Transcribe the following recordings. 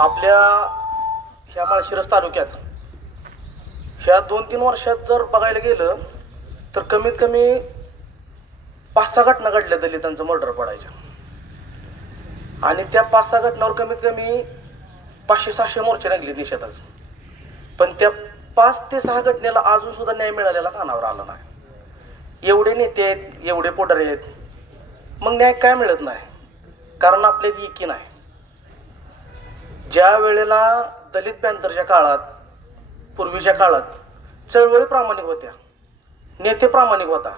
आपल्या ह्या माळशिरस तालुक्यात ह्या 2-3 वर्षात जर बघायला गेलं तर कमीत कमी 5-6 घटना घडल्या दलितांचं मर्डर पडायच्या. आणि त्या 5-6 घटनावर कमीत कमी 500-600 मोर्चे लागले निषेधाचे. पण त्या 5 ते 6 घटनेला अजून सुद्धा न्याय मिळालेला कानावर आला नाही. एवढे नेते आहेत, एवढे पुढारी आहेत, मग न्याय काय मिळत नाही? कारण आपल्यात एकी नाही. ज्या वेळेला दलित पॅंथरच्या काळात, पूर्वीच्या काळात चळवळी प्रामाणिक होत्या, नेते प्रामाणिक होता.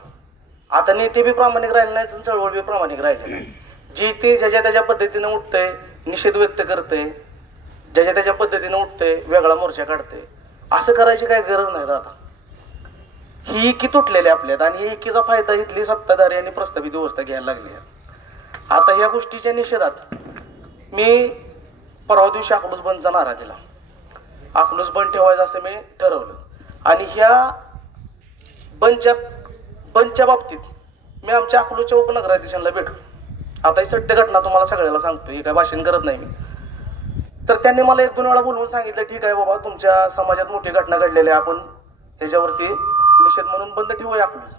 आता नेते बी प्रामाणिक राहिले नाहीत आणि चळवळ बी प्रामाणिक राहिले नाही. जी ते ज्याच्या त्याच्या पद्धतीने उठतंय, निषेध व्यक्त करते, ज्याच्या त्याच्या पद्धतीने उठतंय, वेगळा मोर्चा काढते. असं करायची काय गरज नाही दादा. ही एकी तुटलेली आपल्यात आणि एकीचा फायदा इथली सत्ताधारी आणि प्रस्थापित व्यवस्था घ्यायला लागली आहे. आता ह्या गोष्टीच्या निषेधात मी परवा दिवशी अकलूज बंदचा नारा दिला. अकलूज बंद ठेवायचं असं मी ठरवलं. आणि ह्या बंदच्या बाबतीत मी आमच्या अकलूजच्या उपनगराधीशांना भेटलो. आता ही सत्य घटना तुम्हाला सगळ्याला सांगतो, हे काय भाषण करत नाही मी. तर त्यांनी मला 1-2 वेळा बोलवून सांगितलं, ठीक आहे बाबा, तुमच्या समाजात मोठी घटना घडलेली आहे, आपण त्याच्यावरती निषेध म्हणून बंद ठेवूया अकलूज.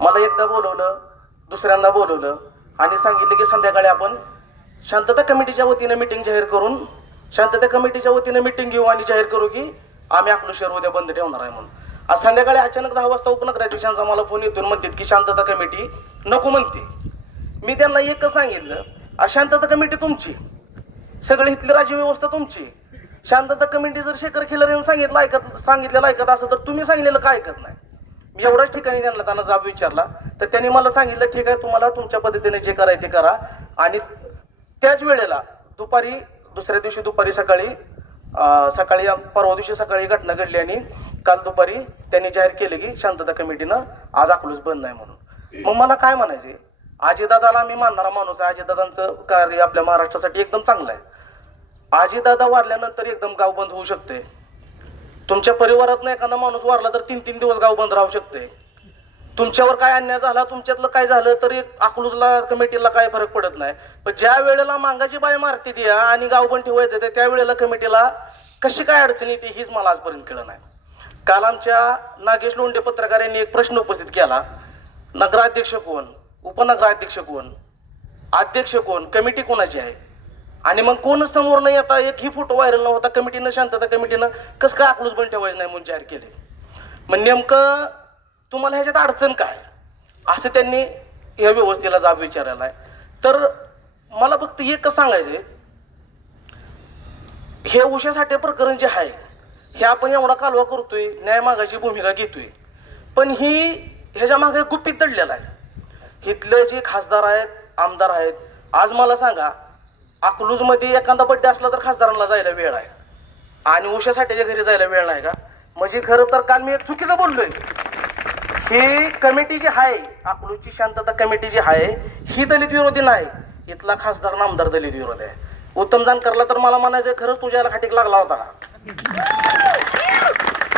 मला एकदा बोलवलं, दुसऱ्यांदा बोलवलं आणि सांगितलं की संध्याकाळी आपण शांतता कमिटीच्या वतीने मिटिंग जाहीर करून, शांतता कमिटीच्या वतीने मिटिंग घेऊ आणि जाहीर करू की आम्ही अकलूज शहर उद्या बंद ठेवणार आहे म्हणून. आज संध्याकाळी अचानक 10 वाजता उपनगराधीशांचा मला फोन येतून म्हणतात की शांतता कमिटी नको म्हणते. मी त्यांना एकच सांगितलं, अशांतता कमिटी तुमची, सगळी इथली राज्यव्यवस्था तुमची. शांतता कमिटी जर शेखर खिलर येऊन सांगितलेलं ऐकत असं तर तुम्ही सांगितलेलं काय ऐकत नाही? मी एवढ्याच ठिकाणी त्यांना जाब विचारला. तर त्यांनी मला सांगितलं, ठीक आहे, तुम्हाला तुमच्या पद्धतीने जे करायचं ते करा. आणि त्याच वेळेला दुपारी, दुसऱ्या दिवशी दुपारी, सकाळी परवा दिवशी सकाळी घटना घडली आणि काल दुपारी त्यांनी जाहीर केलं की शांतता कमिटीनं आज अकलूज बंद नाही म्हणून. मग मला काय म्हणायचे, अजितदादाला मी मानणारा माणूस आहे. अजितदादांचं कार्य आपल्या महाराष्ट्रासाठी एकदम चांगलं आहे. अजितदादा वारल्यानंतर एकदम गाव बंद होऊ शकते. तुमच्या परिवारातनं एखादा माणूस वारला तर 3-3 दिवस गाव बंद राहू शकते. तुमच्यावर काय अन्याय झाला, तुमच्यातलं काय झालं तर अकलूजला कमिटीला काय फरक पडत नाही. पण ज्या वेळेला मांगाची बाई मारती द्या आणि गाव बंद ठेवायचं त्यावेळेला कमिटीला कशी काय अडचण येते हीच मला आजपर्यंत कळलं नाही. काल आमच्या नागेश लोंढे पत्रकार यांनी एक प्रश्न उपस्थित केला, नगराध्यक्ष कोण, उपनगराध्यक्ष कोण, अध्यक्ष कोण, कमिटी कोणाची आहे? आणि मग कोणच समोर नाही येता, एकही फोटो व्हायरल न होता कमिटीनं, शांतता कमिटीनं कसं काय अकलूज बंद ठेवायचं नाही म्हणून जाहीर केले. मग नेमकं तुम्हाला ह्याच्यात अडचण काय असं त्यांनी या व्यवस्थेला जाब विचारायला आहे. तर मला फक्त एकच सांगायचंय, हे उषा साठे प्रकरण जे आहे हे आपण एवढा कालवा करतोय, न्याय मागायची भूमिका घेतोय, पण ही ह्याच्या मागे गुपित दडलेला आहे. इथले जे खासदार आहेत, आमदार आहेत, आज मला सांगा, अकलूजमध्ये एखादा बड्डे असला तर खासदारांना जायला वेळ आहे आणि उषा साठेच्या घरी जायला वेळ नाही का? म्हणजे खरं तर काल मी एक चुकीचं बोललोय. ही कमिटी जी आहे, अकलूजची शांतता कमिटी जी आहे, ही दलित विरोधी नाही. इथला खासदार आमदार दलित विरोधी आहे. उत्तम जानकरला तर मला म्हणायचं, खरंच तुझ्या याला खाटीक लागला होता का?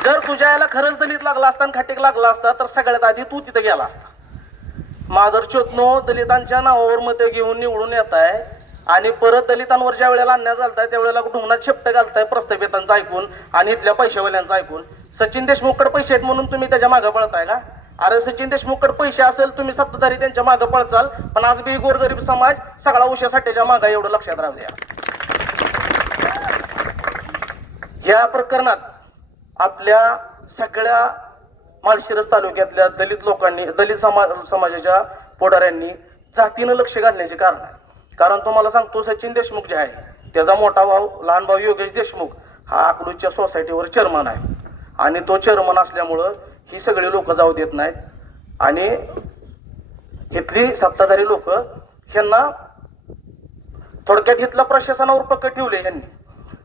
जर तुझ्या याला खरंच दलित लागला असता आणि खाटीक लागला असता तर सगळ्यात आधी तू तिथे गेला असता. माधर चोतनो दलितांच्या नावावर मते घेऊन निवडून येत आहे आणि परत दलितांवर ज्या वेळेला अन्याय झालताय त्यावेळेला ढुंगणात शेपट घालताय प्रस्थापितांचं ऐकून आणि इथल्या पैशावाल्यांचं ऐकून. सचिन देशमुखकडे पैसे आहेत म्हणून तुम्ही त्याच्या मागे पळताय का? अरे सचिन देशमुखकडे पैसे असेल, तुम्ही सत्ताधारी त्यांच्या मागे पळचाल, पण आज बी गोरगरीब समाज सगळा उषा साठेच्या मागे, एवढं लक्षात राहू द्या. या प्रकरणात आपल्या सगळ्या माळशिरस तालुक्यातल्या दलित लोकांनी, दलित समाजाच्या पुढाऱ्यांनी जातीनं लक्ष घालण्याचे कारण आहे. कारण तुम्हाला सांगतो, सचिन देशमुख जे आहे त्याचा मोठा भाऊ, लहान भाऊ योगेश देशमुख हा अकलूजच्या सोसायटीवर चेअरमन आहे आणि तो चेअरमन असल्यामुळं ही सगळी लोक जाऊ देत नाहीत आणि इथली सत्ताधारी लोक ह्यांना थोडक्यात इथल्या प्रशासनावर पकड ठेवले यांनी.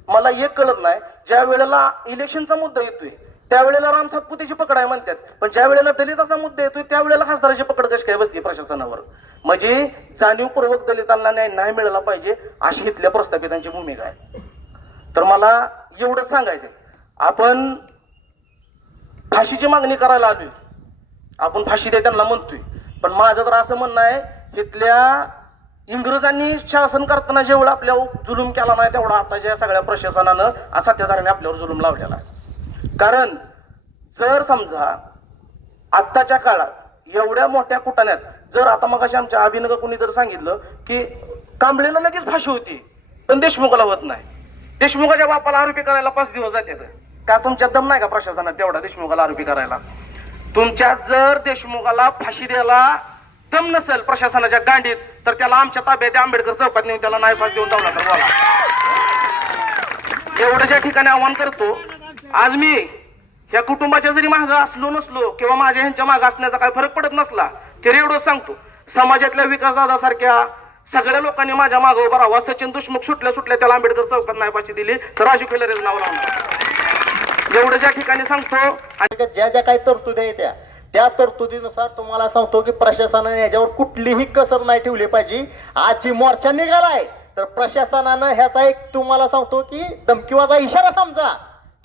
मला एक कळत नाही, ज्या वेळेला इलेक्शनचा मुद्दा येतोय त्यावेळेला राम सातपुतेची पकड आहे म्हणतात, पण ज्या वेळेला दलिताचा मुद्दा येतोय त्यावेळेला खासदाराची पकड कशी काय बसते प्रशासनावर? म्हणजे जाणीवपूर्वक दलितांना न्याय नाही मिळाला पाहिजे अशी इथल्या प्रस्थापितांची भूमिका आहे. तर मला एवढंच सांगायचंय, आपण फाशीची मागणी करायला आलोय, आपण फाशी द्या त्यांना म्हणतोय, पण माझं तर असं म्हणणं आहे, इथल्या इंग्रजांनी शासन करताना जेवढा आपल्यावर जुलूम केला नाही तेवढा आताच्या सगळ्या प्रशासनानं सत्ताधाऱ्याने आपल्यावर जुलूम लावलेला आहे. कारण जर समजा आत्ताच्या काळात एवढ्या मोठ्या कुटाण्यात जर आता मग अशा आमच्या अभिनग कोणी जर सांगितलं की कांबळेला लगेच फाशी होती पण देशमुखाला होत नाही, देशमुखाच्या बापाला आरोपी करायला 5 दिवस जातात, का तुमच्यात दम नाही का प्रशासनात तेवढा देशमुखाला आरोपी करायला? तुमच्यात जर देशमुखाला फाशी द्यायला दम नसेल प्रशासनाच्या गांडीत तर त्याला आमच्या ताब्यात आंबेडकर चौकात नेऊन त्याला नाही फास देऊन दावला तर बोला. एवढ्याच्या ठिकाणी आव्हान करतो. आज मी ह्या कुटुंबाच्या जरी मागं असलो नसलो किंवा माझ्या ह्यांच्या मागं असण्याचा काही फरक पडत नसला तरी एवढंच सांगतो, समाजातल्या विकासदादासारख्या सगळ्या लोकांनी माझ्या मागं उभा राहावा. सचिन देशमुख सुटल्या त्याला आंबेडकर चौकात नाही फाशी दिली तर राजू खेलरेचं नाव लावणार. एवढ्याच्या ठिकाणी सांगतो. आणि ज्या काही तरतुदी आहेत त्या तरतुदीनुसार तुम्हाला सांगतो की प्रशासनाने याच्यावर कुठलीही कसर नाही ठेवली पाहिजे. आज जी मोर्चा निघालाय तर प्रशासनानं ह्याचा एक तुम्हाला सांगतो की धमकीवाचा इशारा समजा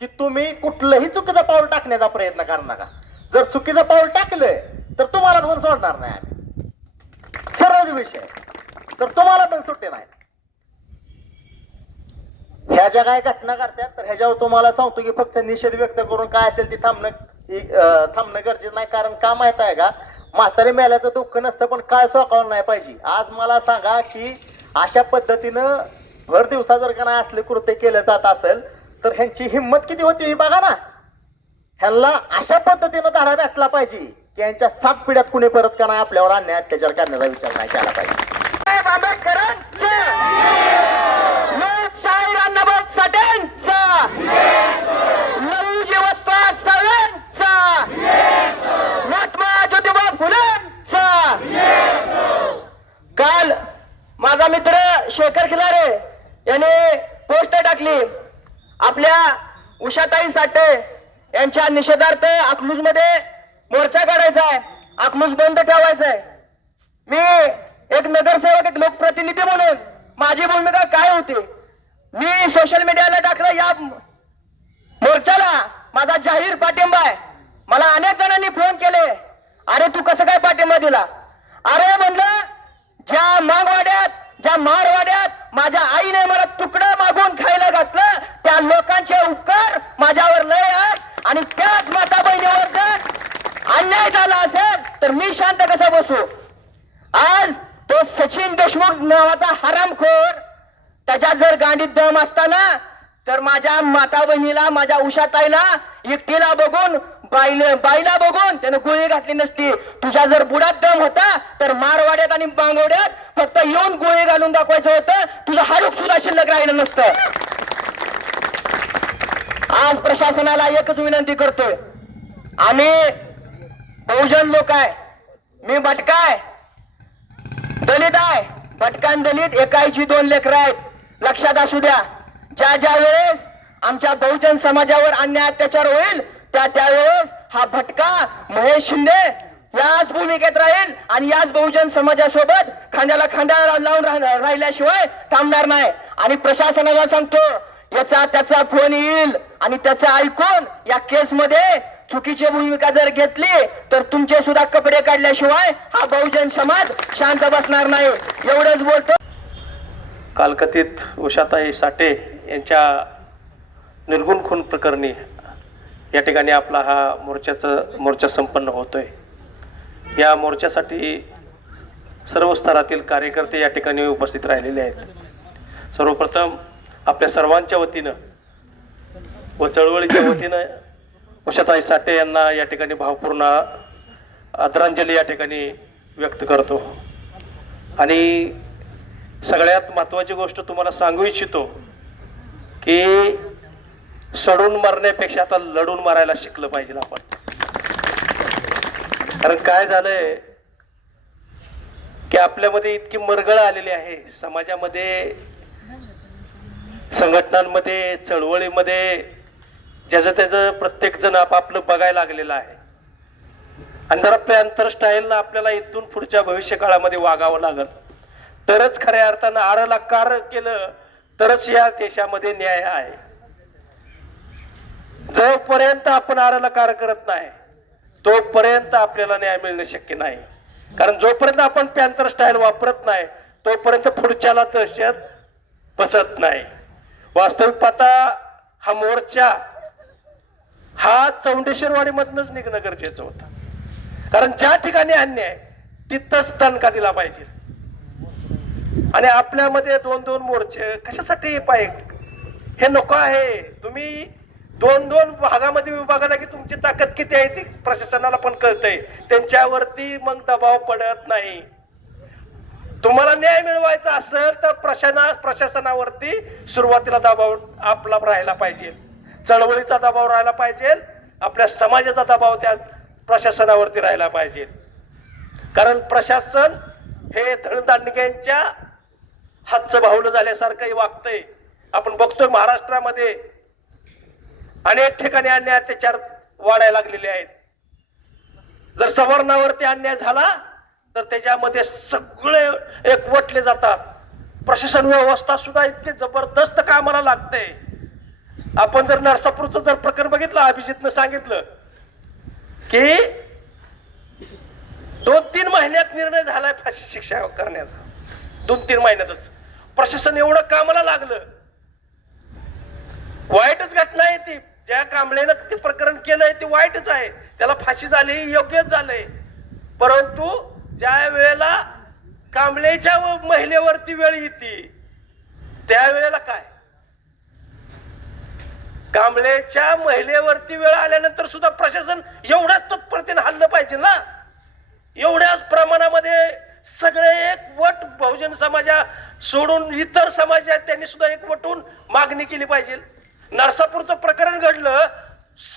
की तुम्ही कुठलंही चुकीचं पाऊल टाकण्याचा प्रयत्न करू नका. जर चुकीचं पाऊल टाकलं तर तुम्हाला पण सोडणार नाही आम्ही, सरळ विषय, तर तुम्हाला पण सुट्टी नाही. ह्या ज्या काही घटना करतात तर ह्याच्यावर तुम्हाला सांगतो की फक्त निषेध व्यक्त करून काय असेल ते थांबणं गरजेचं नाही. कारण का माहित आहे का, म्हातारे मेल्याचं दुःख नसतं पण काय सोकावलं नाही पाहिजे. आज मला सांगा की अशा पद्धतीनं भर दिवसा जर का नाही असले कृत्य केलं जात असेल तर ह्यांची हिंमत किती होती ही बघा ना. ह्यांना अशा पद्धतीनं धडा भेटला पाहिजे की यांच्या 7 पिढ्यात कुणी परत का नाही आपल्यावर अन्याय अत्याचार करण्याचा विचार नाही केला पाहिजे. काल माझा मित्र शेखर खिलारे याने पोस्ट टाकली, आपल्या उषाताई साठे यांच्या निषेधार्थ अकलूज मध्ये मोर्चा काढायचा आहे, अकलूज बंद ठेवायचा आहे. मी एक नगरसेवक, एक लोकप्रतिनिधी म्हणून माझी भूमिका काय होती, मी सोशल मीडियाला टाकलं या मोर्चाला माझा जाहीर पाठिंबा आहे. मला अनेक जणांनी फोन केले, अरे तू कसं काय पाठिंबा दिला? अरे म्हणलं, ज्या मागवाड्यात, ज्या मारवाड्यात माझ्या आईने मला तुकडं मागून खायला घातलं त्या लोकांचे उपकार माझ्यावर लय आहेत आणि त्याच माता बहिणीवर जर अन्याय झाला असेल तर मी शांत कसं बसू? आज तो सचिन देशमुख नावाचा हरामखोर, त्याच्या जर गांडीत दम असताना तर माझ्या माता बहिणीला, माझ्या उषाताईला एकटीला बघून, बाईला बघून त्यानं गोळी घातली नसती. तुझ्या जर बुडात दम होता तर मारवाड्यात आणि बांगवड्यात फक्त येऊन गोळी घालून दाखवायचं होतं, तुझं हाडूक सुद्धा शिल्लक राहिलं नसतं. आज प्रशासनाला एकच विनंती करतोय, आम्ही बहुजन लोक आहे, मी भटका आहे, दलित आहे, भटकान दलित एकाची 2 लेकरं आहेत. लक्षात असू द्या, ज्या वेळेस आमच्या बहुजन समाजावर अन्याय अत्याचार होईल त्यावेळेस हा भटका महेश शिंदे याच भूमिकेत राहील आणि याच बहुजन समाजासोबत खांद्याला खांदा लावून राहिल्याशिवाय थांबणार नाही. आणि प्रशासनाला सांगतो, याचा त्याचा फोन येईल आणि त्याचं ऐकून या केसमध्ये चुकीची भूमिका जर घेतली तर तुमचे सुद्धा कपडे काढल्याशिवाय हा बहुजन समाज शांत बसणार नाही. एवढंच बोलतो. कालकथित उषाताई साठे यांच्या निर्गुण खून प्रकरणी या ठिकाणी आपला हा मोर्चा संपन्न होतोय. या मोर्चासाठी सर्व स्तरातील कार्यकर्ते या ठिकाणी उपस्थित राहिलेले आहेत. सर्वप्रथम आपल्या सर्वांच्या वतीनं व चळवळीच्या वतीनं उषाताई साठे यांना या ठिकाणी भावपूर्ण आदरांजली या ठिकाणी व्यक्त करतो. आणि सगळ्यात महत्त्वाची गोष्ट तुम्हाला सांगू इच्छितो की सडून मरण्यापेक्षा आता लढून मारायला शिकलं पाहिजे आपण. कारण काय झालंय की आपल्यामध्ये इतकी मरगळ आलेली आहे, समाजामध्ये, संघटनांमध्ये, चळवळीमध्ये ज्याचं त्याचं प्रत्येक जण आपापलं बघायला लागलेलं आहे. आणि जरा प्लॅनर स्टाईलनं आपल्याला इथून पुढच्या भविष्य काळामध्ये वागावं लागल तरच खऱ्या अर्थानं आरला कार केलं तरच या देशामध्ये न्याय आहे. जोपर्यंत आपण आरला कार करत नाही तोपर्यंत आपल्याला न्याय मिळणं शक्य नाही. कारण जोपर्यंत आपण पॅन्थर स्टाईल वापरत नाही तोपर्यंत पुढच्याला दहशत बसत नाही. वास्तविक पाहता हा मोर्चा हा चौंडेश्वरवाडी मधनच निघणं गरजेचं होतं. कारण ज्या ठिकाणी अन्याय तिथंच दणका दिला पाहिजे. आणि आपल्यामध्ये दोन दोन मोर्चे कशासाठी पाहिजे हे नको आहे. तुम्ही दोन दोन भागामध्ये विभागाला की तुमची ताकद किती आहे ती प्रशासनाला पण कळतंय. त्यांच्यावरती मग दबाव पडत नाही. तुम्हाला न्याय मिळवायचा असेल तर प्रशासनावरती सुरुवातीला दबाव आपला राहायला पाहिजे. चळवळीचा दबाव राहायला पाहिजे. आपल्या समाजाचा दबाव त्या प्रशासनावरती राहायला पाहिजे. कारण प्रशासन हे धनदांडग्यांच्या हातचं भावलं झाल्यासारखंही वागतंय. आपण बघतोय महाराष्ट्रामध्ये अनेक ठिकाणी अन्याय अत्याचार वाढायला लागलेले आहेत. जर सवर्णावरती अन्याय झाला तर त्याच्यामध्ये सगळे एकवटले जातात. प्रशासन व्यवस्था सुद्धा इतके जबरदस्त कामाला लागते. आपण जर नरसापूरचं जर प्रकरण बघितलं, अभिजितनं सांगितलं की 2-3 महिन्यात निर्णय झालाय फाशी शिक्षा करण्याचा. 2-3 महिन्यातच प्रशासन एवढं कामाला लागलं. वाईटच घटना आहे ती. ज्या कांबळेनं ते प्रकरण केलंय ते वाईटच आहे. त्याला फाशी झाली योग्यच झालंय. परंतु ज्या वेळेला कांबळेच्या महिलेवरती वेळ येते त्यावेळेला काय, कांबळेच्या महिलेवरती वेळ आल्यानंतर सुद्धा प्रशासन एवढ्याच तत्परतेने हल्लं पाहिजे ना. एवढ्याच प्रमाणामध्ये सगळे एकवट बहुजन समाजा सोडून इतर समाज आहेत त्यांनी सुद्धा एकवटून मागणी केली पाहिजे. नरसापूरचं प्रकरण घडलं,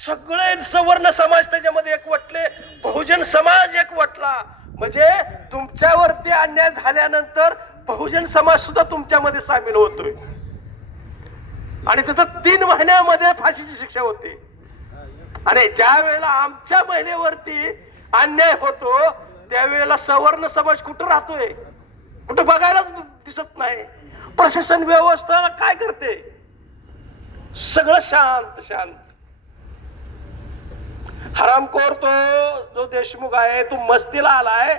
सगळे सवर्ण समाज त्याच्यामध्ये एकवटले, बहुजन समाज एकवटला. म्हणजे तुमच्यावरती अन्याय झाल्यानंतर बहुजन समाज सुद्धा तुमच्यामध्ये सामील होतोय. आणि तिथं 3 महिन्यामध्ये फाशीची शिक्षा होते. आणि ज्या वेळेला आमच्या महिलेवरती अन्याय होतो त्यावेळेला सवर्ण समाज कुठं राहतोय, कुठं बघायलाच दिसत नाही. प्रशासन व्यवस्था काय करते, सगळं शांत शांत. हरामखोर तो जो देशमुख आहे तो मस्तीला आलाय.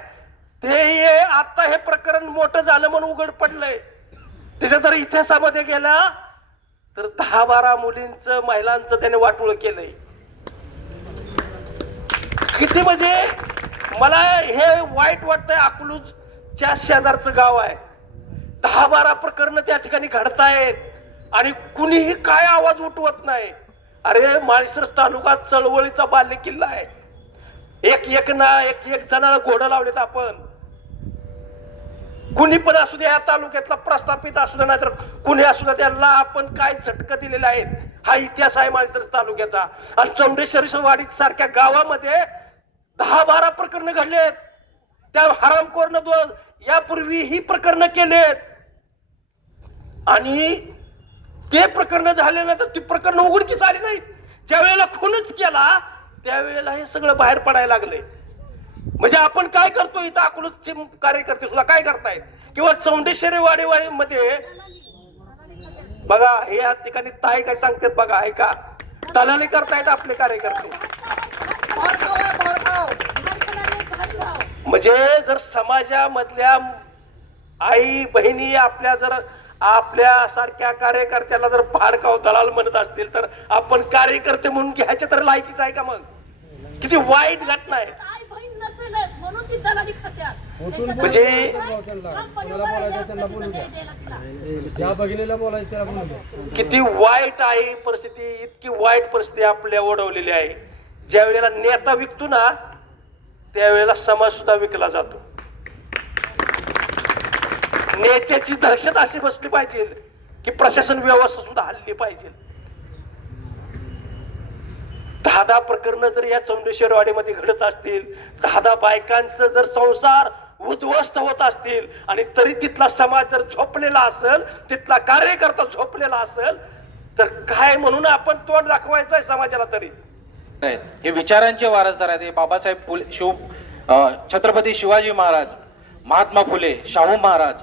ते आता हे प्रकरण मोठं झालं म्हणून उघड पडलंय. त्याच्या जर इतिहासामध्ये गेला तर 10-12 मुलींचं महिलांचं त्याने वाटोळ केलंय. किती म्हणजे मला हे वाईट वाटतंय. अकलूजच्या शेजारचं गाव आहे. 10-12 प्रकरण त्या ठिकाणी घडतायत आणि कुणीही काय आवाज उठवत नाही. अरे माळशिरस तालुका चळवळीचा बाल्य किल्ला आहे. एक जणाला घोडं लावलेत आपण. कुणी पण असू द्या, या तालुक्यातला प्रस्थापित असू द्या नाहीतर कुणी असू द्या, त्यांना आपण काय झटकं दिलेले आहेत हा इतिहास आहे माळशिरस तालुक्याचा. आणि चौंडेश्वरी सारख्या गावामध्ये 10-12 प्रकरण घडलेत. त्या हरामखोरनं यापूर्वी ही प्रकरण केलेत. आणि ते प्रकरण झाल्यानंतर ती प्रकरण उघडकीस आली नाहीत. ज्या वेळेला खूनच केला त्यावेळेला हे सगळं बाहेर पडायला लागले. म्हणजे आपण काय करतो इथं अकलूजचे कार्यकर्ते सुद्धा काय करतायत किंवा चौंडेश्वरी वाडीमध्ये बघा हे या ठिकाणी ताई काय सांगतात बघा, ऐका. दलाली करतायत आपले कार्यकर्ते. म्हणजे जर समाजामधल्या आई बहिणी आपल्या सारख्या कार्यकर्त्याला जर भाडकाव दलाल म्हणत असतील तर आपण कार्यकर्ते म्हणून घ्यायचे तर लायकीच आहे का? मग किती वाईट घटना आहे. म्हणजे किती वाईट आहे परिस्थिती. इतकी वाईट परिस्थिती आपल्या ओढवलेली आहे. ज्या वेळेला नेता विकतो ना त्यावेळेला समाज सुद्धा विकला जातो. नेत्याची दहशत अशी बसली पाहिजे की प्रशासन व्यवस्था सुद्धा हल्ली पाहिजे. 10-10 प्रकरण जर या चौंडेश्वरवाडीमध्ये घडत असतील, 10-10 बायकांचं जर संसार उद्ध्वस्त होत असतील आणि तरी तिथला समाज जर झोपलेला असेल, तिथला कार्यकर्ता झोपलेला असेल तर काय म्हणून आपण तोंड दाखवायचं आहे समाजाला? तरी हे विचारांचे वारसदार आहेत. हे बाबासाहेब छत्रपती शिवाजी महाराज, महात्मा फुले, शाहू महाराज,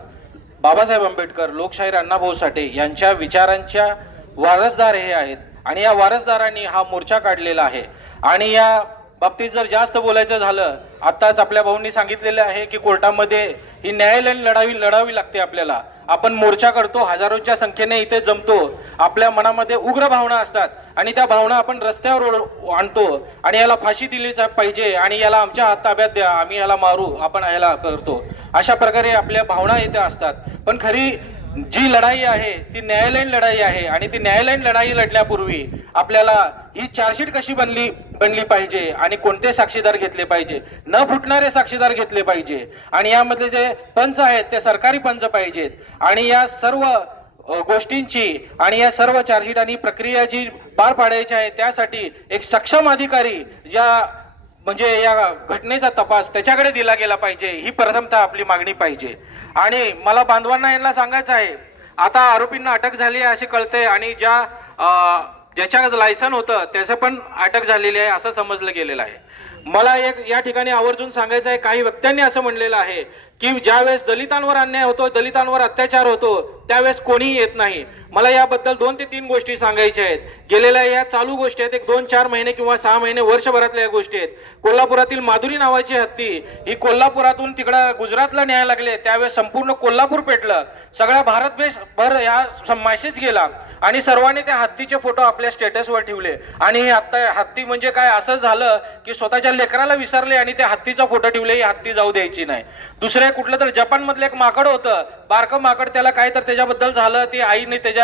बाबासाहेब आंबेडकर, लोकशाहीर अण्णाभाऊ साठे यांच्या विचारांच्या वारसदार हे आहेत. आणि या वारसदारांनी हा मोर्चा काढलेला आहे. आणि या बाबतीत जर जास्त बोलायचं झालं, आताच आपल्या भाऊंनी सांगितलेलं आहे की कोर्टामध्ये ही न्यायालयीन लढावी लागते आपल्याला. आपण मोर्चा करतो, हजारोच्या संख्येने इथे जमतो, आपल्या मनामध्ये उग्र भावना असतात आणि त्या भावना आपण रस्त्यावर आणतो आणि याला फाशी दिली पाहिजे आणि याला आमच्या ताब्यात द्या, आम्ही याला मारू, आपण याला करतो, अशा प्रकारे आपल्या भावना इथे असतात. पण खरी जी लढाई आहे ती न्यायालयीन लढाई आहे आणि ती न्यायालयीन लढाई लढण्यापूर्वी आपल्याला ही चार्जशीट कशी बनली पाहिजे आणि कोणते साक्षीदार घेतले पाहिजे, न फुटणारे साक्षीदार घेतले पाहिजे आणि यामध्ये जे पंच आहेत ते सरकारी पंच पाहिजेत आणि या सर्व गोष्टींची आणि या सर्व चार्जशीट आणि प्रक्रिया जी पार पाडायची आहे त्यासाठी एक सक्षम अधिकारी म्हणजे या घटनेचा तपास त्याच्याकडे दिला गेला पाहिजे, ही प्रथमतः आपली मागणी पाहिजे. आणि मला बांधवांना यांना सांगायचं आहे, आता आरोपींना अटक झाली आहे असे कळते आणि ज्याच्या लायसन होतं त्याचं पण अटक झालेली आहे असं समजलं गेलेलं आहे. मला एक या ठिकाणी आवर्जून सांगायचं आहे, काही वक्त्यांनी असं म्हणलेलं आहे की ज्यावेळेस दलितांवर अन्याय होतो, दलितांवर अत्याचार होतो त्यावेळेस कोणीही येत नाही. मला याबद्दल 2 ते 3 गोष्टी सांगायच्या आहेत. गेलेल्या या चालू गोष्टी आहेत, एक 2-4 महिने किंवा 6 महिने वर्षभरातल्या या गोष्टी आहेत. कोल्हापुरातील माधुरी नावाची हत्ती ही कोल्हापुरातून तिकडं गुजरातला न्यायला लागले त्यावेळेस संपूर्ण कोल्हापूर पेटलं, सगळ्या भारतभर या मेसेज गेला आणि सर्वांनी त्या हत्तीचे फोटो आपल्या स्टेटसवर ठेवले आणि हे हत्ती म्हणजे काय असं झालं की स्वतःच्या लेकराला विसरले आणि त्या हत्तीचा फोटो ठेवले, ही हत्ती जाऊ द्यायची नाही. दुसरे कुठलं तर जपान मधलं एक माकड होतं, बारकं माकड, त्याला काय तर त्याच्याबद्दल झालं, ती आईने त्याच्या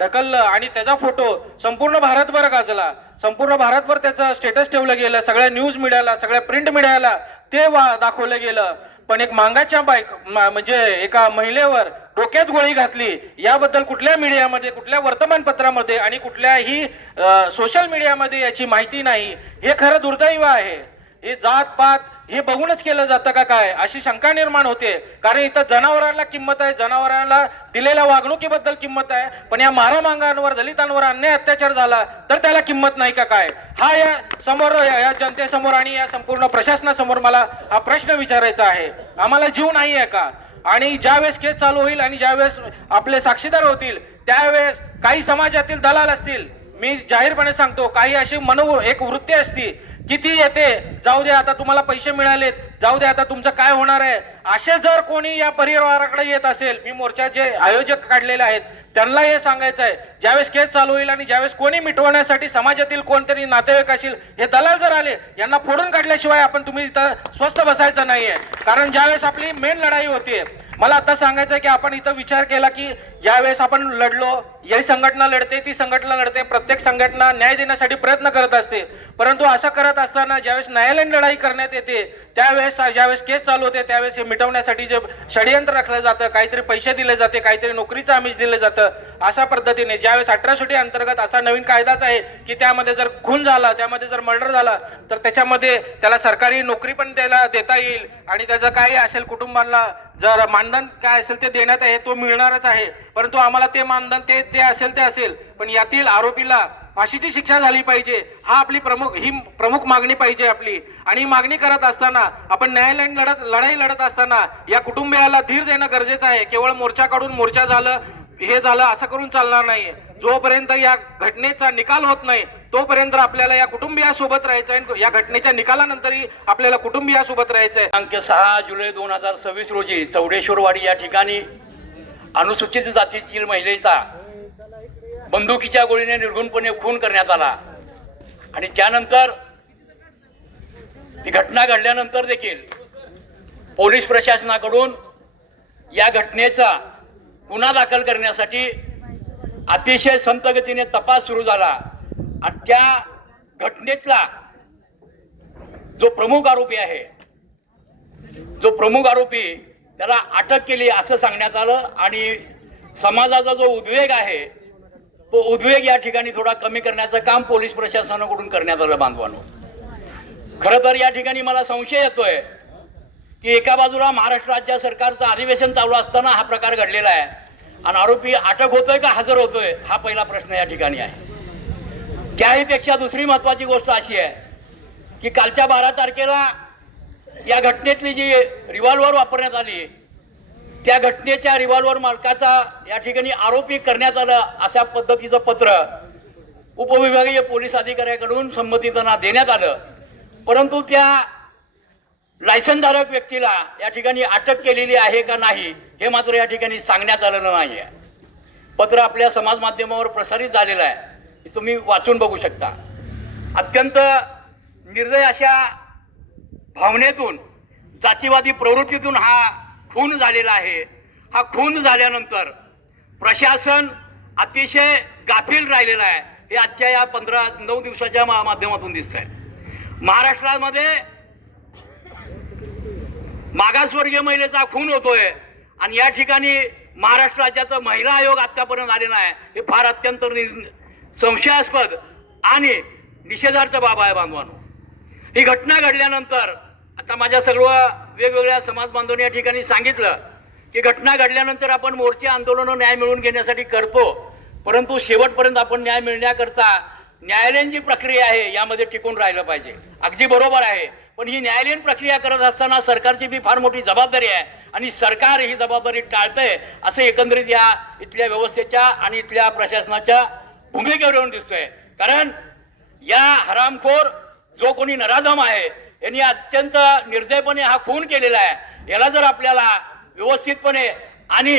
ढकललं आणि त्याचा फोटो संपूर्ण भारतभर गाजला, संपूर्ण भारतभर त्याचं स्टेटस ठेवलं गेलं, सगळ्या न्यूज मीडियाला, सगळ्या प्रिंट मीडियाला ते दाखवलं गेलं. पण एक मांगाच्या म्हणजे एका महिलेवर डोक्यात गोळी घातली याबद्दल कुठल्या मीडियामध्ये, कुठल्या वर्तमानपत्रामध्ये आणि कुठल्याही सोशल मीडियामध्ये याची माहिती नाही. हे खरं दुर्दैव आहे. हे जात पात हे बघूनच केलं जातं का काय अशी शंका निर्माण होते. कारण इथं जनावरांना किंमत आहे, जनावरांना दिलेल्या वागणुकीबद्दल किंमत आहे, पण या मारामांगांवर, दलितांवर अन्याय अत्याचार झाला तर त्याला किंमत नाही का काय? हा या जनतेसमोर आणि या संपूर्ण प्रशासनासमोर मला हा प्रश्न विचारायचा आहे. आम्हाला जीव नाही आहे का? आणि ज्यावेळेस केस चालू होईल आणि ज्यावेळेस आपले साक्षीदार होतील त्यावेळेस काही समाजातील दलाल असतील, मी जाहीरपणे सांगतो, काही अशी एक वृत्ती असती किती येते, जाऊ दे आता तुम्हाला पैसे मिळालेत, जाऊ दे आता तुमचं काय होणार आहे, असे जर कोणी या परिवाराकडे येत असेल, मी मोर्चाचे आयोजक काढलेले आहेत त्यांना हे सांगायचं आहे, ज्यावेळेस केस चालू होईल आणि ज्यावेळेस कोणी मिटवण्यासाठी समाजातील कोणतरी नातेवाईक असेल, हे दलाल जर आले यांना फोडून काढल्याशिवाय तुम्ही इथं स्वस्थ बसायचं नाहीये. कारण ज्यावेळेस आपली मेन लढाई होतीये, मला आता सांगायचं आहे की आपण इथं विचार केला की ज्यावेळेस आपण लढलो, ही संघटना लढते, ती संघटना लढते, प्रत्येक संघटना न्याय देण्यासाठी प्रयत्न करत असते, परंतु असं करत असताना ज्यावेळेस न्यायालयीन लढाई करण्यात येते त्यावेळेस ज्यावेळेस केस चालू होते त्यावेळेस हे मिटवण्यासाठी जे षडयंत्र राखलं जातं, काहीतरी पैसे दिले जाते, काहीतरी नोकरीचं आमिष दिलं जातं, अशा पद्धतीने ज्यावेळेस अट्रॉसिटी अंतर्गत असा नवीन कायदाच आहे की त्यामध्ये जर खून झाला, त्यामध्ये जर मर्डर झाला तर त्याच्यामध्ये त्याला सरकारी नोकरी पण त्याला देता येईल आणि त्याचं काही असेल कुटुंबाला जर मानधन काय असेल ते देण्यात आहे, तो मिळणारच आहे. परंतु आम्हाला ते मानधन ते असेल पण यातील आरोपीला फाशीची शिक्षा झाली पाहिजे, हा आपली प्रमुख मागणी पाहिजे आपली. आणि मागणी करत असताना आपण न्यायालयीन लढाई लढत असताना या कुटुंबियाला धीर देणं गरजेचं आहे. केवळ मोर्चा काढून मोर्चा झालं हे झालं असं करून चालणार नाही. जोपर्यंत या घटनेचा निकाल होत नाही तोपर्यंत आपल्याला या कुटुंबियासोबत राहायचं आहे. या घटनेच्या निकालानंतरही आपल्याला कुटुंबियासोबत राहायचं आहे. दिनांक 6 जुलै 2026 रोजी चौडेश्वरवाडी या ठिकाणी अनुसूचित जातीतील महिलेचा बंदुकीच्या गोळीने निर्घृणपणे खून करण्यात आला आणि त्यानंतर ही घटना घडल्यानंतर देखील पोलीस प्रशासनाकडून या घटनेचा गुन्हा दाखल करण्यासाठी अतिशय संत गतीने तपास सुरू झाला आणि त्या घटनेतला जो प्रमुख आरोपी आहे, त्याला अटक केली असं सांगण्यात आलं आणि समाजाचा जो उद्वेग आहे तो उद्वेग या ठिकाणी थोडा कमी करण्याचं काम पोलीस प्रशासनाकडून करण्यात आलं. बांधवांनो, खरं तर या ठिकाणी मला संशय येतोय की एका बाजूला महाराष्ट्र राज्य सरकारचं अधिवेशन चालू असताना हा प्रकार घडलेला आहे आणि आरोपी अटक होतोय का हजर होतोय हा पहिला प्रश्न या ठिकाणी आहे. त्याहीपेक्षा दुसरी महत्वाची गोष्ट अशी आहे की कालच्या 12 तारखेला या घटनेतली जी रिव्हॉल्वर वापरण्यात आली त्या घटनेच्या रिव्हॉल्वर मालकाचा या ठिकाणी आरोपी करण्यात आलं अशा पद्धतीचं पत्र उपविभागीय पोलीस अधिकाऱ्याकडून संबंधितांना देण्यात आलं. परंतु त्या लायसनधारक व्यक्तीला या ठिकाणी अटक केलेली आहे का नाही हे मात्र या ठिकाणी सांगण्यात आलेलं नाही आहे. पत्र आपल्या समाज माध्यमावर प्रसारित झालेलं आहे, हे तुम्ही वाचून बघू शकता. अत्यंत निर्दय अशा भावनेतून, जातीवादी प्रवृत्तीतून हा खून झालेला आहे. हा खून झाल्यानंतर प्रशासन अतिशय गाफील राहिलेलं आहे, हे आजच्या या 15-9 दिवसाच्या माध्यमातून दिसत आहे. महाराष्ट्रामध्ये मागासवर्गीय महिलेचा खून होतोय आणि या ठिकाणी महाराष्ट्र राज्याचा महिला आयोग आतापर्यंत आलेला आहे, हे फार अत्यंत संशयास्पद आणि निषेधार्थ बाब आहे बांधवांनो. ही घटना घडल्यानंतर आता माझ्या सर्व वेगवेगळ्या समाज बांधवांनी या ठिकाणी सांगितलं की घटना घडल्यानंतर आपण मोर्चे आंदोलनं न्याय मिळवून घेण्यासाठी करतो, परंतु शेवटपर्यंत आपण न्याय मिळण्याकरता न्यायालयीन जी प्रक्रिया आहे यामध्ये टिकून राहिलं पाहिजे. अगदी बरोबर आहे, पण ही न्यायालयीन प्रक्रिया करत असताना सरकारची बी फार मोठी जबाबदारी आहे आणि सरकार ही जबाबदारी टाळतंय असं एकंदरीत या इथल्या व्यवस्थेच्या आणि इथल्या प्रशासनाच्या भूमिकेवरून दिसतंय. कारण या हरामखोर जो कोणी नराधम आहे यांनी अत्यंत निर्दयपणे हा खून केलेला आहे. याला जर आपल्याला व्यवस्थितपणे आणि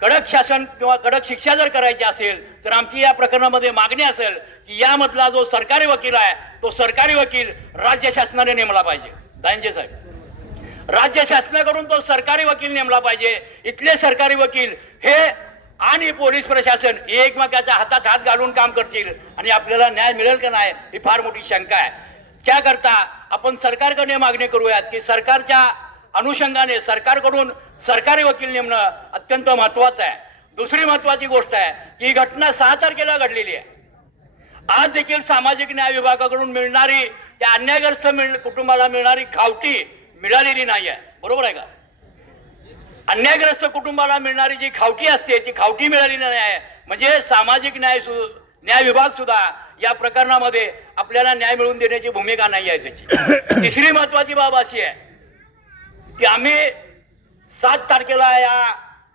कडक शासन किंवा कडक शिक्षा जर करायची असेल तर आमची या प्रकरणामध्ये मागणी असेल की यामधला जो सरकारी वकील आहे तो सरकारी वकील राज्य शासनाने नेमला पाहिजे. दांजे साहेब, राज्य शासनाकडून तो सरकारी वकील नेमला पाहिजे. इथले सरकारी वकील हे आणि पोलीस प्रशासन एकमेकाच्या हातात हात घालून काम करतील आणि आपल्याला न्याय मिळेल का नाही ही फार मोठी शंका आहे. त्याकरता आपण सरकारकडे मागणी करूयात की सरकारच्या अनुषंगाने सरकारकडून सरकारी वकील नेमणं अत्यंत महत्वाचं आहे. दुसरी महत्वाची गोष्ट आहे की ही घटना 6 तारखेला घडलेली आहे. आज देखील सामाजिक न्याय विभागाकडून मिळणारी त्या अन्यायग्रस्त कुटुंबाला मिळणारी खावटी मिळालेली नाही आहे. बरोबर आहे का? अन्यायग्रस्त कुटुंबाला मिळणारी जी खावटी असते ती खावटी मिळालेली नाही आहे. म्हणजे सामाजिक न्याय विभाग सुद्धा या प्रकरणामध्ये आपल्याला न्याय मिळवून देण्याची भूमिका नाही आहे त्याची. तिसरी महत्वाची बाब अशी आहे की आम्ही 7 तारखेला या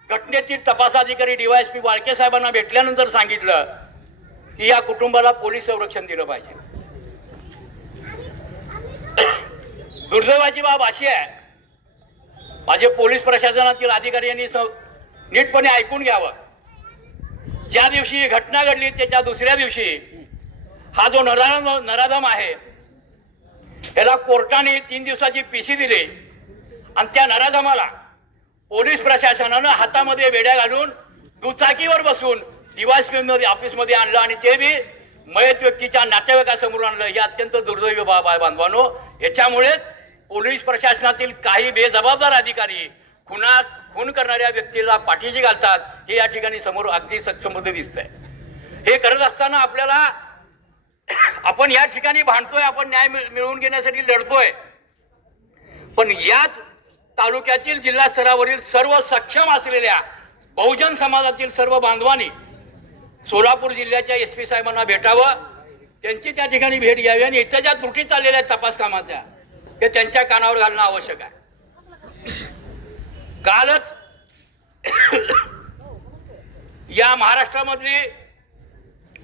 घटनेची तपास अधिकारी DYSP वाळके साहेबांना भेटल्यानंतर सांगितलं की या कुटुंबाला पोलीस संरक्षण दिलं पाहिजे. दुर्दैवाची बाब अशी आहे, माझे पोलीस प्रशासनातील अधिकारी यांनी नीटपणे ऐकून घ्यावं. ज्या दिवशी ही घटना घडली त्याच्या दुसऱ्या दिवशी हा जो नराधम आहे याला कोर्टाने 3 दिवसाची PC दिली आणि त्या नराधमाला पोलीस प्रशासनानं हातामध्ये वेड्या घालून दुचाकीवर बसून DYSP ऑफिसमध्ये आणलं आणि ते बी मयत व्यक्तीच्या नातेवाईकासमोर आणलं. ही अत्यंत दुर्दैवी बाब आहे बांधवांनो. याच्यामुळेच पोलीस प्रशासनातील काही बेजबाबदार अधिकारी खून करणाऱ्या व्यक्तीला पाठीशी घालतात हे या ठिकाणी समोर अगदी सक्षमपणे दिसतंय. हे करत असताना आपल्याला आपण या ठिकाणी भांडतोय, आपण न्याय मिळवून घेण्यासाठी लढतोय, पण याच तालुक्यातील जिल्हा स्तरावरील सर्व सक्षम असलेल्या बहुजन समाजातील सर्व बांधवांनी सोलापूर जिल्ह्याच्या SP साहेबांना भेटावं, त्यांची त्या ठिकाणी भेट घ्यावी आणि इथं ज्या त्रुटी चाललेल्या आहेत तपास कामाच्या ते त्यांच्या कानावर घालणं आवश्यक आहे. कालच या महाराष्ट्रामधली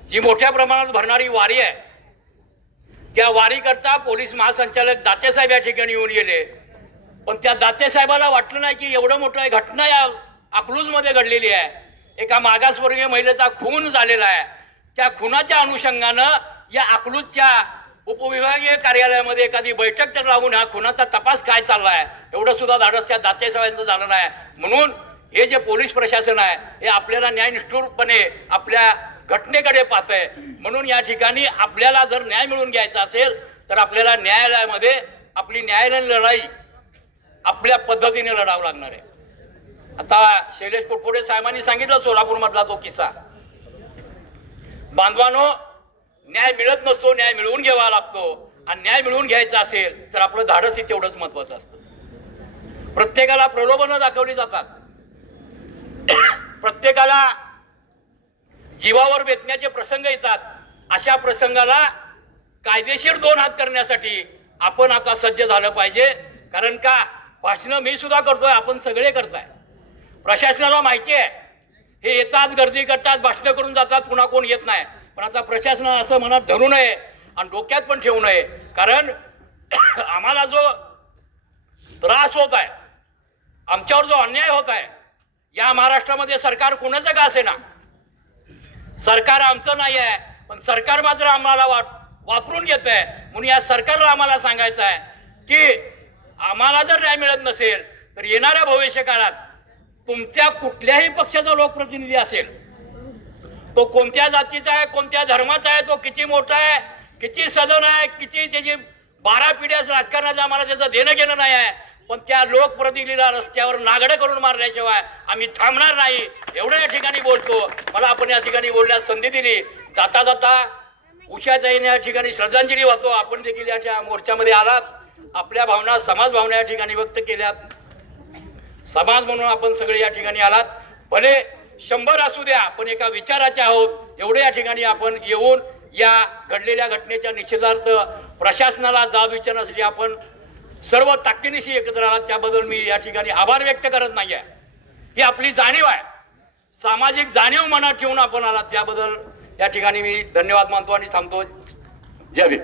जी मोठ्या प्रमाणात भरणारी वारी आहे त्या वारी करता पोलीस महासंचालक दाते साहेब या ठिकाणी येऊन गेले, पण त्या दाते साहेबाला वाटलं नाही की एवढं मोठं घटना या अकलूजमध्ये घडलेली आहे. एका मागासवर्गीय महिलेचा खून झालेला आहे. त्या खुनाच्या अनुषंगानं या अकलूजच्या उपविभागीय कार्यालयामध्ये एखादी बैठक तर लावून हा खुनाचा तपास काय चाललाय एवढं सुद्धा धाडस त्या दाते साहेबांचं झालं नाही. म्हणून हे जे पोलीस प्रशासन आहे हे आपल्याला न्यायनिष्ठुरपणे आपल्या घटनेकडे पाहतंय. म्हणून या ठिकाणी आपल्याला जर न्याय मिळवून घ्यायचा असेल तर आपल्याला न्यायालयामध्ये आपली न्यायालयीन लढाई आपल्या पद्धतीने लढावं लागणार आहे. आता शैलेश पोटफोडे साहेबांनी सांगितलं सोलापूर मधला तो किस्सा. बांधवानो, न्याय मिळत नसतो, न्याय मिळवून घ्यावा लागतो आणि न्याय मिळवून घ्यायचा असेल तर आपलं धाडस तेवढंच महत्वाचं असतं. प्रत्येकाला प्रलोभनं दाखवली जातात, प्रत्येकाला जीवावर बेतण्याचे प्रसंग येतात. अशा प्रसंगाला कायदेशीर 2 हात करण्यासाठी आपण आता सज्ज झालं पाहिजे. कारण का भाषणं मी सुद्धा करतोय, आपण सगळे करताय. प्रशासनाला माहिती आहे हे येतात, गर्दी करतात, भाषणं करून जातात, पुन्हा कोण येत नाही. पण आता प्रशासनानं असं मनात धरू नये आणि डोक्यात पण ठेवू नये. कारण आम्हाला जो त्रास होत आहे, आमच्यावर जो अन्याय होत आहे, या महाराष्ट्रामध्ये सरकार कुणाचं का असेना, सरकार आमचं नाही आहे, पण सरकार मात्र आम्हाला वापरून घेत आहे. म्हणून या सरकारला आम्हाला सांगायचं आहे की आम्हाला जर न्याय मिळत नसेल तर येणाऱ्या भविष्य काळात तुमच्या कुठल्याही पक्षाचा लोकप्रतिनिधी असेल, तो कोणत्या जातीचा आहे, कोणत्या धर्माचा आहे, तो किती मोठा आहे, किती सदन आहे, किती त्याची 12 पिढ्या राजकारणाचं आम्हाला त्याचं देणं घेणं नाही आहे, पण त्या लोकप्रतिनिधीला रस्त्यावर नागडं करून मारल्याशिवाय आम्ही थांबणार नाही, एवढं या ठिकाणी बोलतो. मला आपण या ठिकाणी बोलण्यास संधी दिली. जाता जाता उषाताईने या ठिकाणी श्रद्धांजली वाहतो. आपण देखील या मोर्चामध्ये आलात, आपल्या भावना, समाज भावना या ठिकाणी व्यक्त केल्यात. समाज म्हणून आपण सगळे या ठिकाणी आलात. भले 100 असू द्या, पण एका विचाराचे आहोत, एवढे या ठिकाणी आपण येऊन या घडलेल्या घटनेच्या निषेधार्थ प्रशासनाला जाब विचारण्यासाठी आपण सर्व ताकदीनिशी एकत्र आलात. त्याबद्दल मी या ठिकाणी आभार व्यक्त करत नाही आहे. ही आपली जाणीव आहे, सामाजिक जाणीव मनात ठेवून आपण आलात, त्याबद्दल या ठिकाणी मी धन्यवाद मानतो आणि थांबतो. जय भीम.